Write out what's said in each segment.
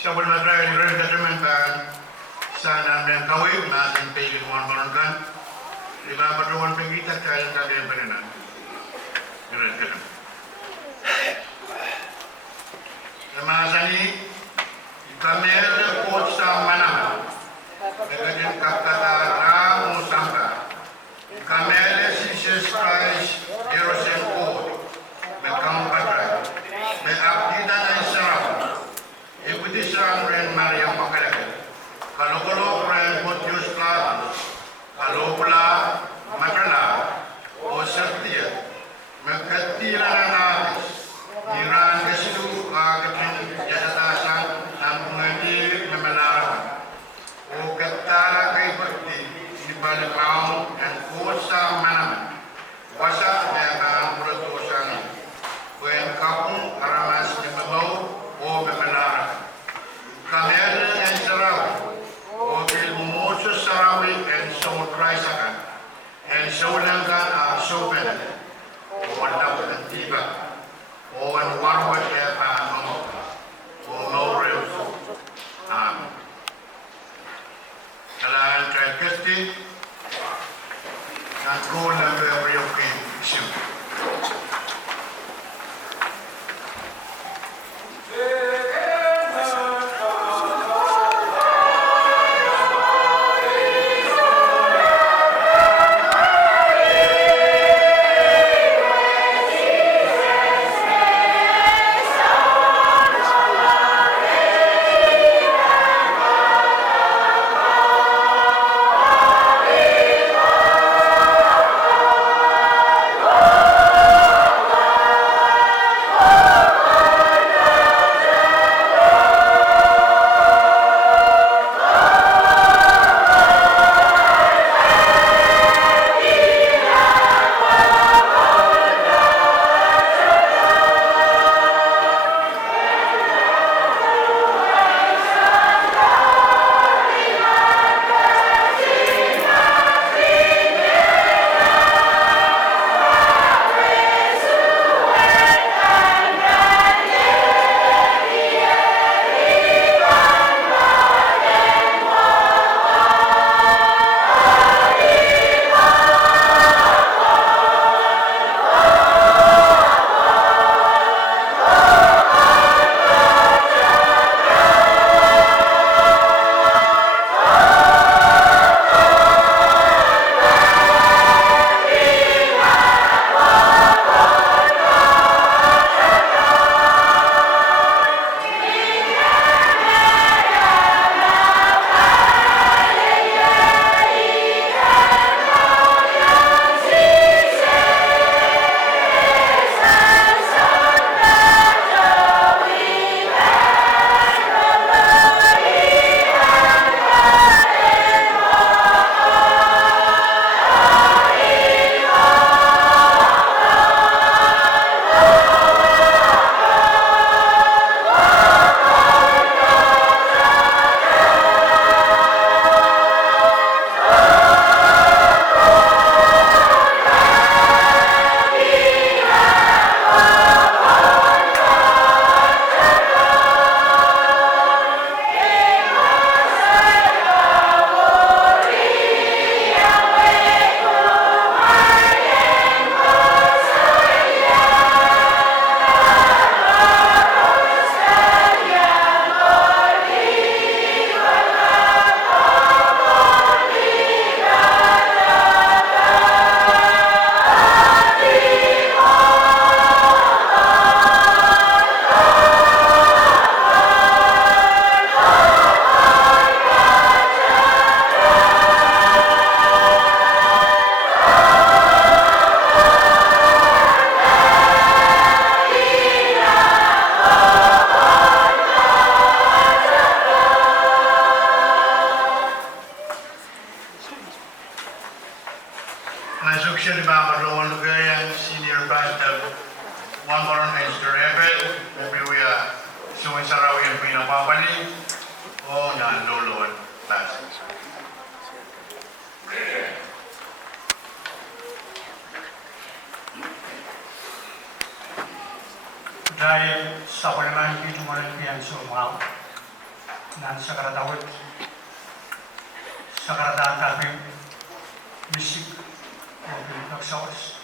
Siya po na try rin detrimental sa namin kawin na sinpili Wahnparon kan. Di ba patuwan pagkita kaya yung kagayang paninan. Ganun ka lang. Namasani, ikamel po sa manama. Nagaging kakatara mo sangka. Ikamel Jesus Christ, Jerusalem po. Nagkampatay. May akita na isarap. Ikuti sa rin Maria Makalagay. Kalau ren po Diyos ka. Kalau matala o saktiya. Magkatira na natin. Niran kasilu katin jasatasan ang mengadir na malarapan. O katara kay pagti di balipaw ang kusa manaman. Wasa na ang puratusan. Kwen kapong aramas ni mabaw o mamalarapan. Kamera ng Kasarawi o kilmumuso Kasarawi and so traisakan and so langgan so benefit. O wala ko ng tiba. O ang warwat kaya paano o no-real. Kailangan kay Kristi ng rule ng every occasion. Instruction about Roman Lugarian, Senior Pastor, Wahnparon Minister Rebel, we are showing Kasarawi and pinapapali, o yan, lolo at taxes. Dahil sa panahon dito mo rin piyan sa mga nan sakaratawat sakaratan kalbim misik mobil taksawas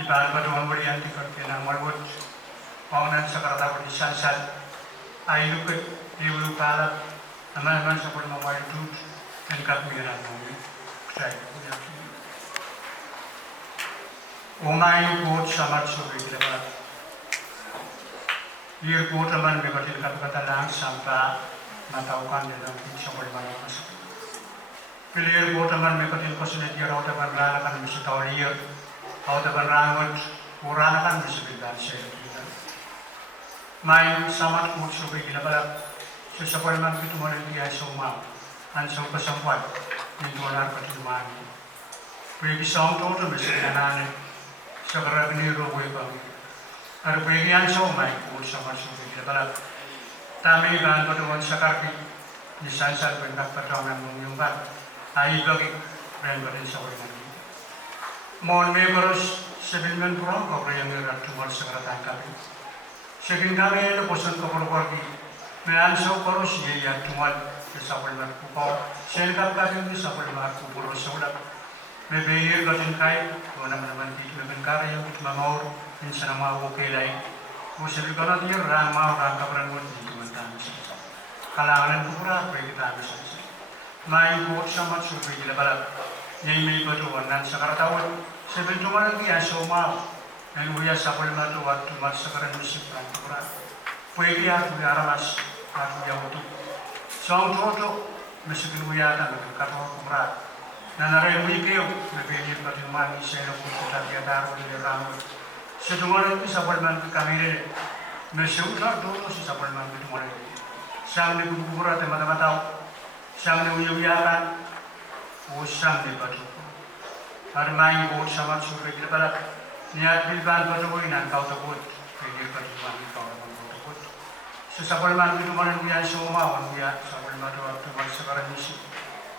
iban batuan berian tikar kena malwat paunan sakaratawat disansat ayuket diulu kalat aman seperti mawar dud dan kakmiran mobil saya Umay kot samat subi lebat. Ia kot aman bebatin kata-kata lang sampai mataukan dalam sampai mana masuk. Pilih kot aman bebatin kosulit ia rauh dapat ranakan bisa tahu ia, rauh dapat rangut uranakan bisa bilang saya. Main samat kot subi lebat. Sesuai man itu mana dia semua, ansau kesempat itu anar percuma. Pergi song tu mesti anak sekarang ini roboh bang. Ada bagian somai pun sama seperti kita balap. Kami kan pertemuan sekarang di sansar bentak pertemuan mengyumbat. Ayi bagi brand berdiri sampai nanti. Mohon members sebelum pulang kau yang ngerat tuan sekarang tangkap. Sebelum kami itu bosan kau pergi. Menansau korus ya tuan sampai nanti kau. Selkap kami itu sampai nanti boros sudah. Mebihir gatin kai, wana menaman di mebenkar yang kita mau insana mau kelai. Usaha kalau dia orang mau orang kabaran buat di teman-teman. Kalangan pura pergi kita habis. Main kot sama survei di lebaran. Yang ini batuan dan sekarang tahu sebelum lagi asal mau. Dan uya sapul matu waktu mat sekarang musik orang pura. Pergi aku di aramas aku yang untuk. Song toto musik uya dan kata pura. Nanare wikeu mebeli patimani saya pun kita daru di ramu. Sedungan itu sapal man kamere. Mesuka dulu si sapal man itu mulai. Samne kubura teman-teman tahu. Samne uyakan. Usam di batu. Armain bot sama survei lebaran. Niat bilban batu nan kau takut. Pergi patimani kau takut. Sesapal man itu mulai dia semua orang dia sapal man itu waktu masih sekarang misi.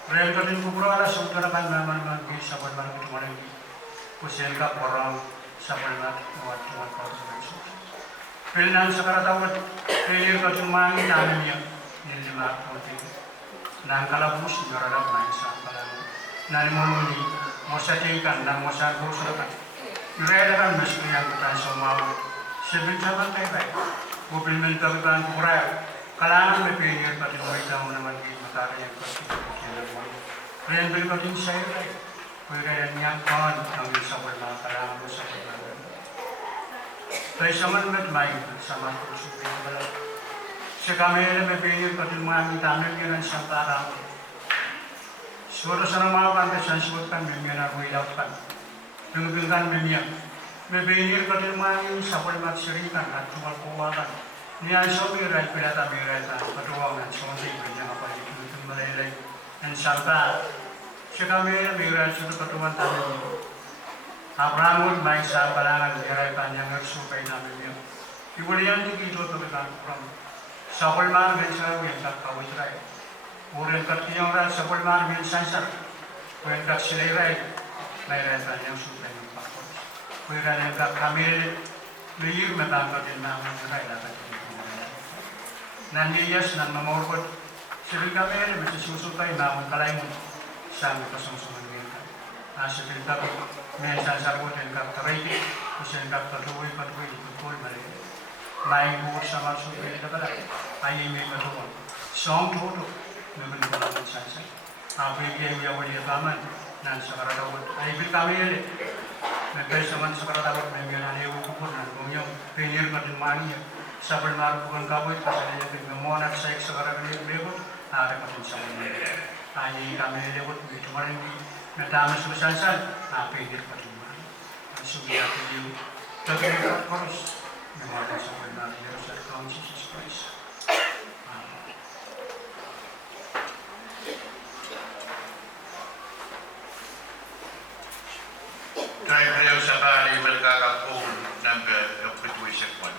Rel katin kubura ala saudara kan naman magi sabon man itu mulai kusen ka orang sabon man waktu kau terus. Pilihan sekarang tahu pilih katin mangi namanya ini lima putih. Nang kalau bus juara main sampai nari muluni masa tingkan dan masa bus lepas. Rel kan mesti yang kita semua sebelum zaman baik. Mobil mental kubura kalangan mepilih katin mereka menaman di matahari yang pasti. Rian berikutnya saya lagi, berkaitannya kawan kami sampai malam sampai malam. Tapi sama dengan main sama kursus berbalas. Sekarang ini berpikir pertemuan kami dengan sampai suara sana mau kan disebutkan dengan aku hilangkan, dengan memang. Berpikir pertemuan ini sampai mat serikan atau kuakan. Niat sobi rai pelata merata pertemuan sobi berjalan apa itu meleleh. Dan sampai sekarang migran sudah pertemuan tamu. Abramun main sambalangan gerai panjang supaya namanya. Kemudian itu terkait program. Sapul mar bensa yang tak kau cerai. Orang kertiang ras sapul mar bensa sar. Orang tak selesai. Gerai panjang supaya nampak. Orang yang tak kami liur metangkat nama gerai dapat. Nanti yes nan memorot. Sebelum kami mesti susukai namun kalai sami kosong-kosong mereka. Sebelum kami mensan sarwo dan kap terbaik, usian kap terduai itu pun mereka. Main buat sama sudah kita pada ayi mereka doang. Song tu memang dalam mensan. Apa yang dia boleh paman dan sekarang tahu ayi bil kami ini. Mereka sama sekarang tahu memang ada ukur dan punya penir pada mania. Sebelum bukan kau itu pasalnya dengan monak saya sekarang ini berikut. Ada potensial ini. Ini kami lewat di kemarin di Metama Susansan, apa yang diperlukan? Sudah video, tapi harus memang sampai nanti harus ada konsisten price. Kaya beliau sekali berkakakun dan keputusan pun.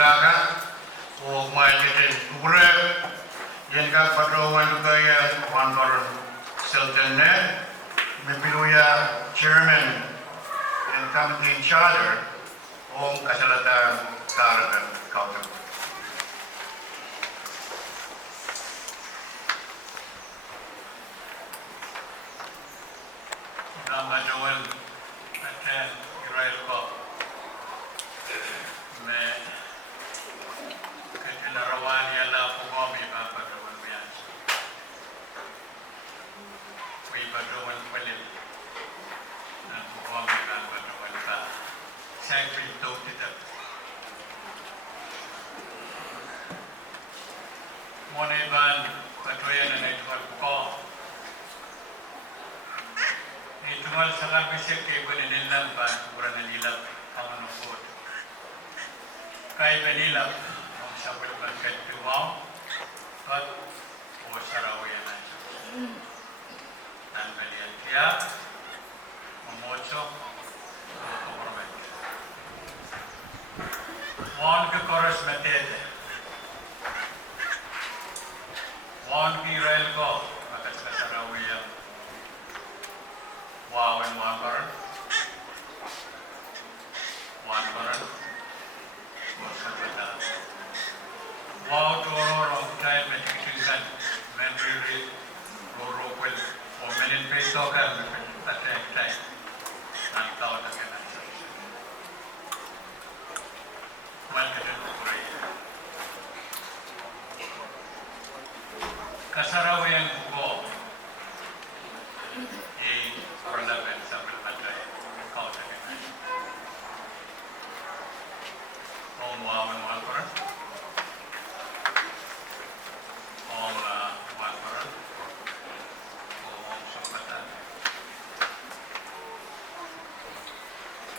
daga o mai kete ure yen ka patrowan kaya Wahnparon Seltene Mipiluya Chairman and Committee in Charter o Kasalata Karagan Kautam. Nama Joel attend Israel ko me ketinarawani ala pugomi ba pagawin mo yan. May pagawin palit na pugomi ba pagawin ka. Siyempre ito kita. Muna iban patuloy na naituwal ko. Itumal sa kabisip kay Baninilang ba, kurang nalilap ang manukot. Kay Banilap, ang sabay magkat tumaw, at o Kasarawi ang nandiyo. Nanbalian kaya, mamotso, o kapormet. Wan ka koros matete. Wan ki Israel ko, makat Kasarawi ang Wow and Wahnparon. Wahnparon. Wow to our time education, memory, Rorokul, or Menin Pesoka at that time. And thought again. Kasarawi ang buko. Relevant sambil ada kau dengan Om Wahnparon, Om Wahnparon, Om Sambatan.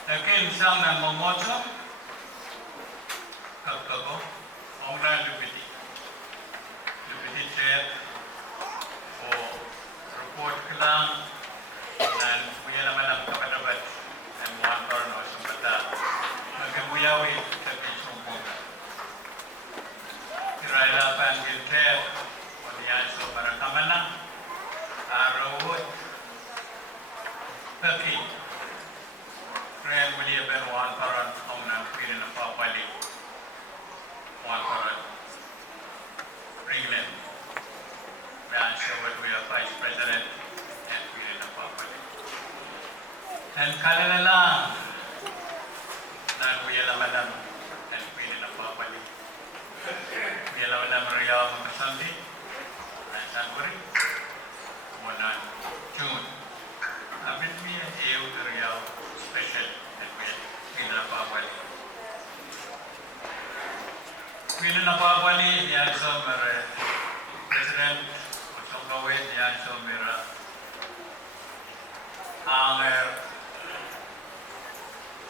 Tapi insang dan memoco, kalau Om dan deputy chair, oh report kelang. Dan punya nama kepada dan Wahnparon o Sambatan magamuyawi tapi sumpong irailapan gilter o niyan so para kamana arawot tapi kaya muli ben Wahnparon ang napili na papali Wahnparon Ringland dan siya we are Vice President and pili na papali. Dan kalala lang na wiyalamanam and pili na papali. Wiyalamanam riyaw makasandi and Sanburi muna June. Abit miya iyo riyaw special and pili na papali. Pili na papali yan sa President Usong Gawin yan sa anger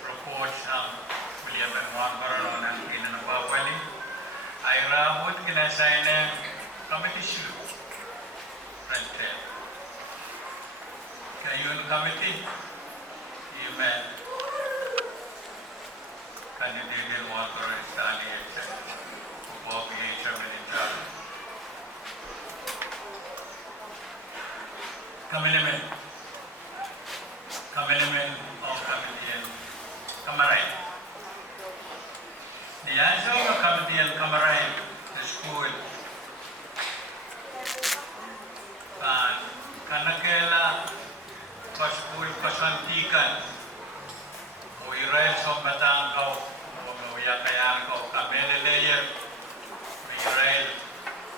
report ang William and Wahnparon ng pinanapapali ay rabot kinasay ng committee shoot frente. Kaya yun committee human candidate Wahnparon sa aliyah upang i-chairman in charge. Kamelemen of Comedian Kamaray. The answer of Comedian Kamaray, the school, kanakela pa-school pasantikan, o Israel sa batang kau, o mawiyakayan kau, kameleleyer, Israel,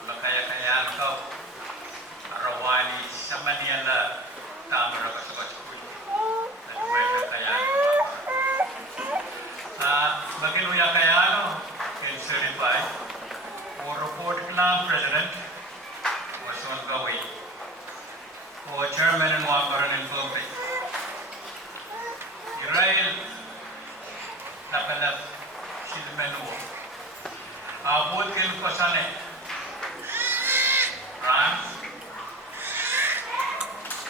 makayakayan kau, arawani sa Manila, kamera ka sa school. Bagay mo kayano can certify o report lang President was on gawin o Chairman and Wahnparon in public. Israel nakalap sila menu abot kayo pasane France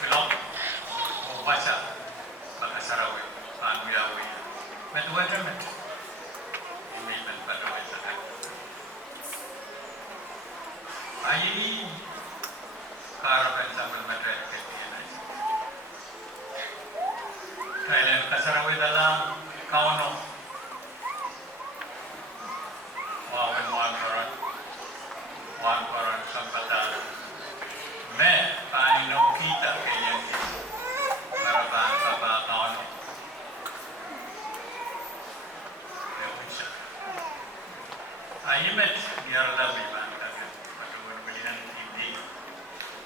Pilok o Basa Kasarawi Wahnparon Chairman commitment pada masa itu. Ai karapan sambil mata ketian. Kailan Kasarawi dalam kauno Wahnparon sampatan. Me paano kita kaya marapan sa kauno. Ayumet biar lebih mantap patuan belian TV.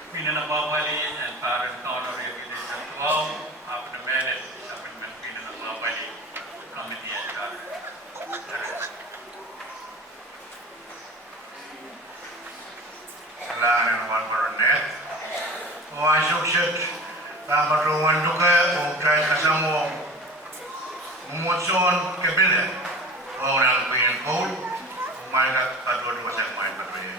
Pinanababali and parang kauno yung sa tuwaw apa na melet sa pinanababali committee and Kailangan ng Wahnparon net. O ang suksat dapat ruwan duka o kahit kasama umutson kabinet o ng pinang-code o may katulad sa mga patuloy.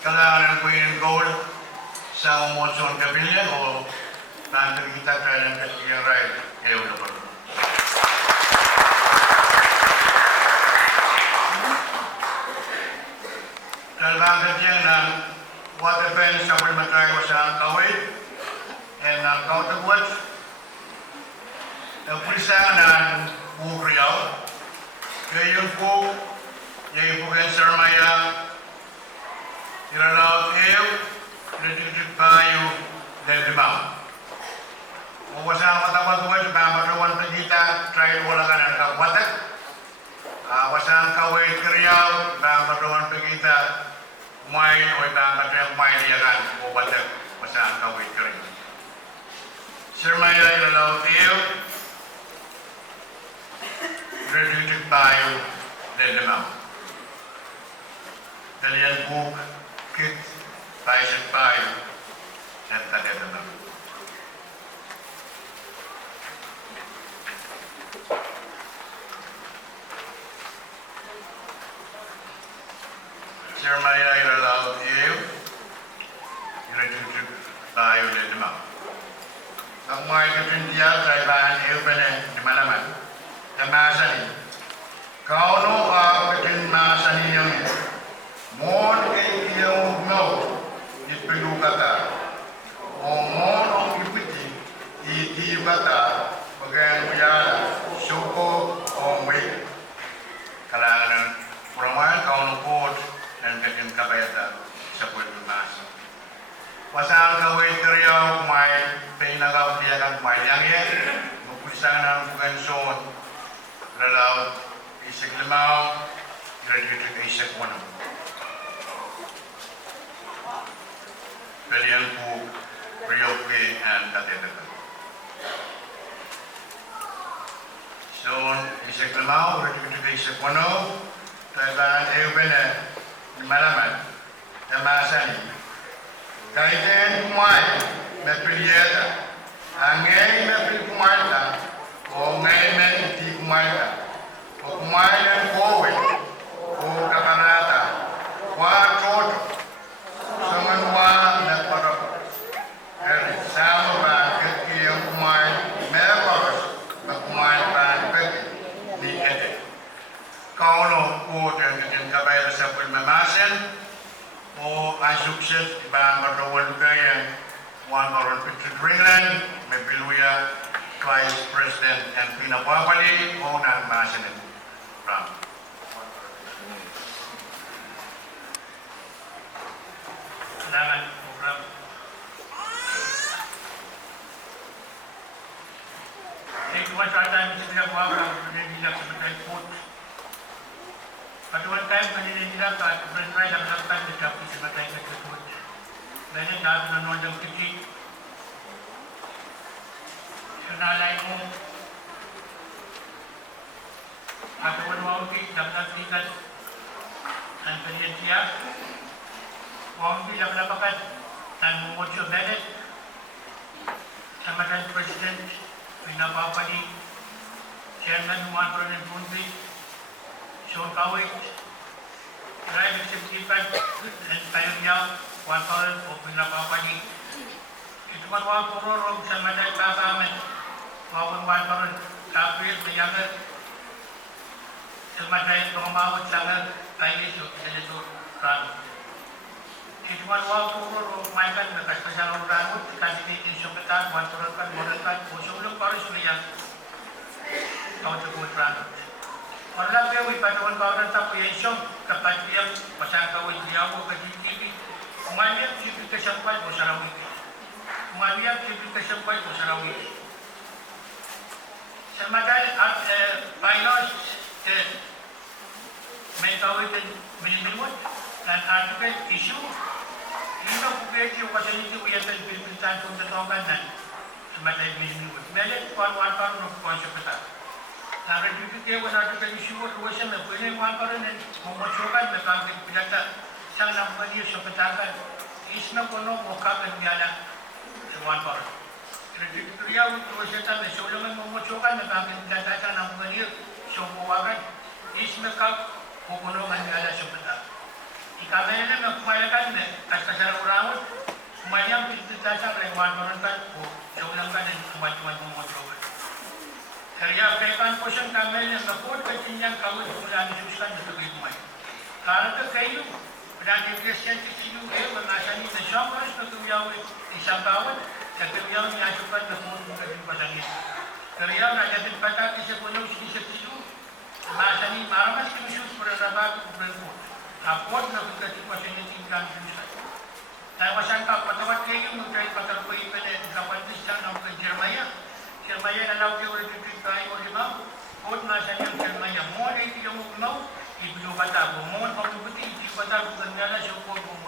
Kailangan ng Queen and Gold sa motion kabilya o nanti kita kaya yang right kayo na po. Dalawang katiyan ng water pen sa pagmatay ko sa kawit and ng kautagwat ang pulisa ng Bukriyaw kayo po kayo Sarmaya iralaw kayo nagigit tayo dahil limang kung wasa ang matawag-wad mamarawan pa kita try wala ka ng kapwatak wasa ang kawit Kriyaw mamarawan pa kita kumain o ibamatay ang kumain liyakan o batak wasa ang kawit Kriyaw Sarmaya iralaw kayo nagigit tayo dahil limang kalian buk kit tayo tayo dan tadi dalam Jeremiah iralaw iyo irajujud tayo dan limang ang mga katindiya sa ibahan iyo pa di malaman tamasan kau no katinmasan ninyo mon yung no ipilu kata o mon ang ipiti iti bata bagai muyala syuko o may kalangan ng puraman kau no pod dan katin kabayata sa puwet mas wasang kawin Kriyaw kumain pinagaw diyakan kumain yang yan magpulisan ng buganson lalaw isig limaw graduate isig wano kalian po Riope and Katedral. So, isip lamau, rejudik isip wano, tagaan eubene, malaman, tamasan. Kaiten kumay, mepilieta, angay mepilikumata, o ngay menti kumata, o kumay ng kowe, o kakanata, watot, sa manwa na parang sama ba kaki yang kumain members na kumain pa ni Ede. Kauno po din kabay sa pagmamasan o ang sukses ibang matawal kayan Wahnparon Picture Greenland may piluya Vice President and pinapapali o nagmasan ito. Salamat program. One time sila program nila sa mga port. At one time kanila nila ka try lang lang sa tapos sa mga port. Dahil dahil nanonood ng TV. Kanalay mo. At one dapat tinggal ang kanila Wang bilang lapakan dan memujuk Bennett sama dan Presiden pinapapali Chairman Wahnparon and Pundri Sean Kawit Drive Executive dan Payungya Wahnparon o pinapapali itu man Wahnparon sama dan Kasaman Wahnparon Kapil Mayangan sama dan pengomawat sangat tayo itu Rano Ituan Wahnparon mainkan bekas pesanan rambut kandidat insupetan Wahnparon kan model kan usulung paris melihat kau terbut rambut. Orang dia wipatuan kawan tak punya isom kepada dia pasang kau dia ke TV. Kemudian TV kesempat Kasarawi. Kemudian TV kesempat Kasarawi. Semadai finance mentawai dan minimum dan artikel isu Ito po kayo yung kasi hindi ko yan sa Pilipinan kung tatawag na sumatay minimum. Meron po ang Wahnparon ng konsepta. Naradipit kayo natin kayo siguro kasi na pwede yung Wahnparon na mumusukan na kagad pinata siyang nampaniyo sa patagan. Isna po no mukakan ngala sa Wahnparon. Naradipit kayo ito siya tabi. So naman mumusukan na kagad pinata siyang nampaniyo sa buwagan. Isna ka pupunungan ngala sa patagan. Ikaw na kumayakan na Kasarawi kumanyang dasar yang Wahnparon kan, seorang kan yang kemajuan mengontrol. Kerja pekan posan kami yang kapot kecinyang kawin mula disuskan untuk hikmah. Karena kayu, berarti Kristian kecil mengasani nasional untuk yawe isang bawat, kemudian menyatukan dengan mungkin pasangin. Kerja rakyat patah di sekolah di sekitar, mengasani maramas khusus berapa berapa. Kapot nak berkati pasangin tinggal disuskan. Tawasan ka patawat kayo mungkin patagpuin pa na kapan pisang ng Jeremiah. Jeremiah na law kayo ulit tayo ulit mo. Kung nasa niyang Jeremiah mo na ito yung mo, ibig bata mo, mo pagbubuti, ibig bata mo ganda na siya po umuwi.